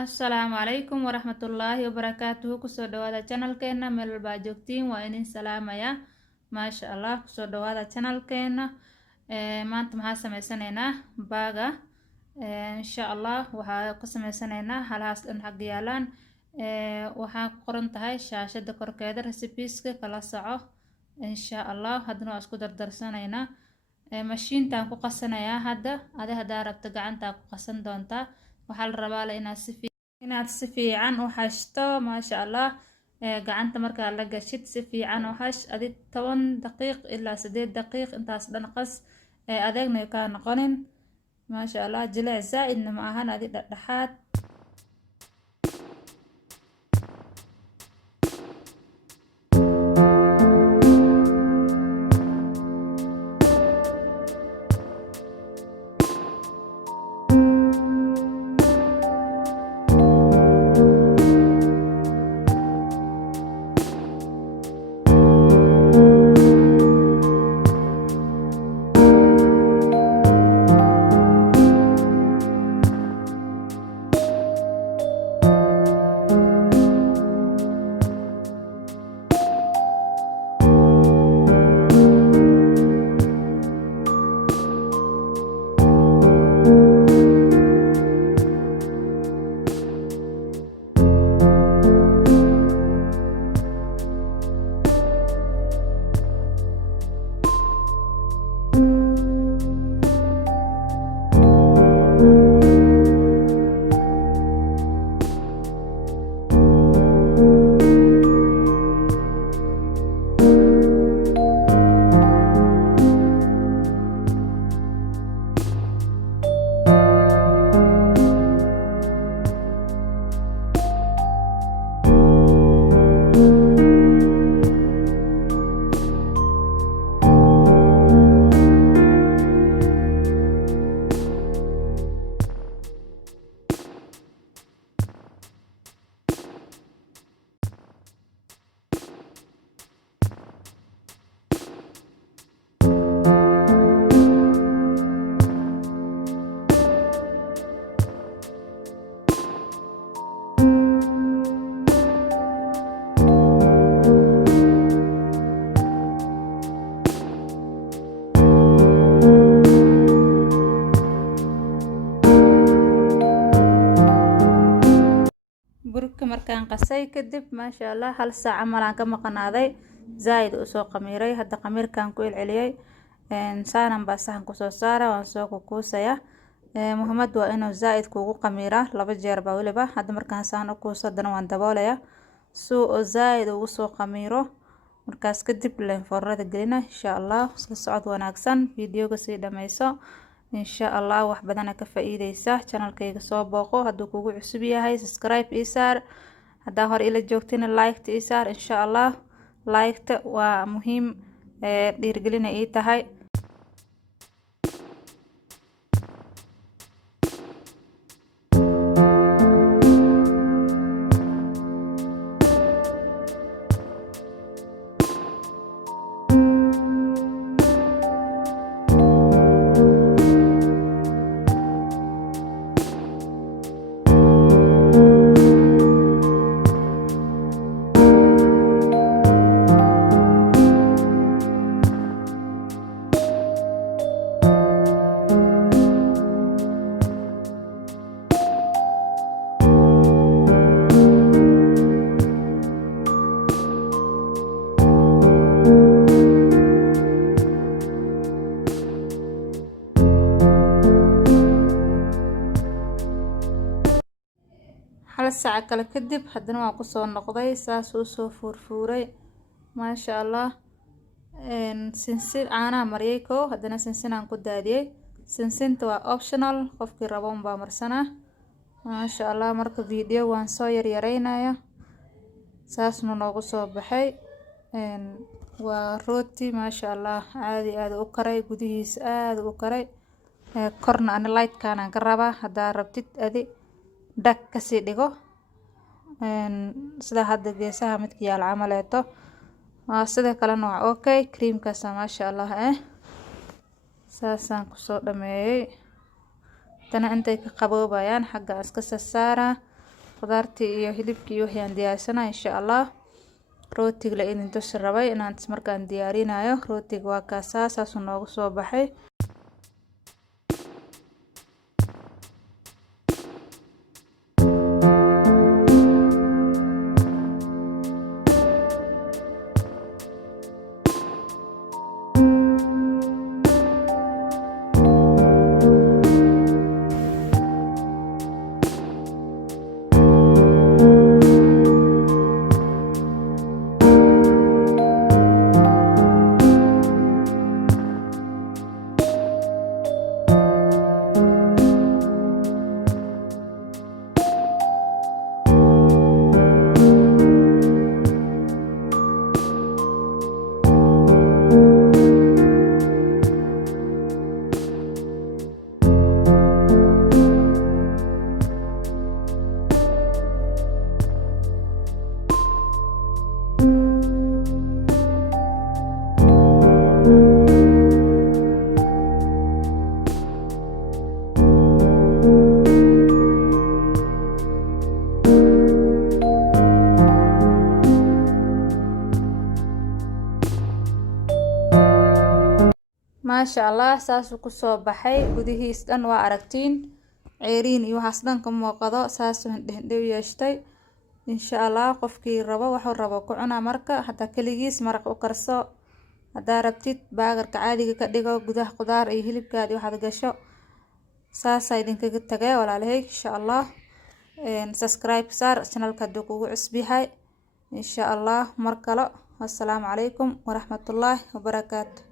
Assalaamu calaykum waraxmatullaahi wabarakaatuhu. Kusoo dhawaada channelkeena meel walba aad joogtiin waa idin salaamaya. Maasha Allah, kusoo dhawaada channelkeena. Maanta maxaa sameysanaynaa baaga. Insha Allah waxaa ku sameysanaynaa halahaas dhan xag yaalaan. Waxaa ku qoran tahay shaashada korkeeda recipes-ka kala soco. Insha Allah haddana waa isku dardarsanaynaa. Mashiintaan ku qasanayaa hadda hadaa rabto gacantaa ku qasan doontaa. waxaa la rabaa inaad si fiican u hashto maasha Allah. Gacanta markaa la gashid si fiican u hash adi 10 daqiiq ilaa 8 daqiiq intaas dhan qas adeegna ka noqonin maasha Allah. Jilaac zaa'idna ma ahan adi dhexdhexaad. burka markaan qasay kadib maasha Allah hal saac camal aan ka maqnaaday zaid u soo qamiiray. hadda qamiirkaan ku celceliyay saanan baa saxan ku soo saara waan soo kuusaya. muhiimad waa inuu zaid kuugu qamiira 2 jeer baa waliba. hadda markaan saan u kuuso haddana waan daboolaya soo oo zaid ugu soo qamiiro. markaas kadib leen forrada gelina insha Allah. isla socod wanaagsan videoga sii dhameyso insha Allah. wax badan ka faa'iideysa channelkayga soo booqo. hadduu kugu cusub yahay subscribe ii saar. hadaa hor ila joogtina like ii saar insha Allah. like waa muhiim dhiirgelin ii tahay. hal saac kale kadib haddana waan ku soo noqday saas uu soo furfuuray maasha Allah. sinsin caanaha mariyay ko haddana sinsin aan ku daadiyay. sinsinta waa optional qofkii rabo baa marsana maasha Allah. marka video waan soo yareynaya saasna noogu soo baxay. waa rooti maasha Allah caadi aad u karay gudihiisa aad u karay. korna aan light kaan ka rabaa hadaa rabtid adi dag ka sii dhigo sida hadda geesaha midkii yaal camaleeto sida kale nooc okay. creamkaas maasha Allah saasan ku soo dhameeyay. tana intay ka qaboobayaan xagga iska saara khudaartii iyo hilibkii waxaan diyaarsana insha Allah. rootiga la idin tusi rabay inaan markaan diyaarinayo. rootiga waa kaas noogu soo baxay. maasha Allah saas ku soo baxay. gudihiis dhan waa aragtiin ceeriin iyo waxaas dhan ka muuqdo. saas dhew yeeshtay insha Allah. qofkii rabo wuxuu rabo ku cunaa marka hada kaligiis maraq u karso. hadaa rabtid baagarka caadiga ka dhigo gudaha khudaar iyo hilibkaadi waxaad gasho. saas ay idinkaga tagay walaalahay insha Allah. subscribe saar channelka haduu kugu cusbihay insha Allah. mar kale assalaamu calaykum waraxmatullaahi wabarakaatuh.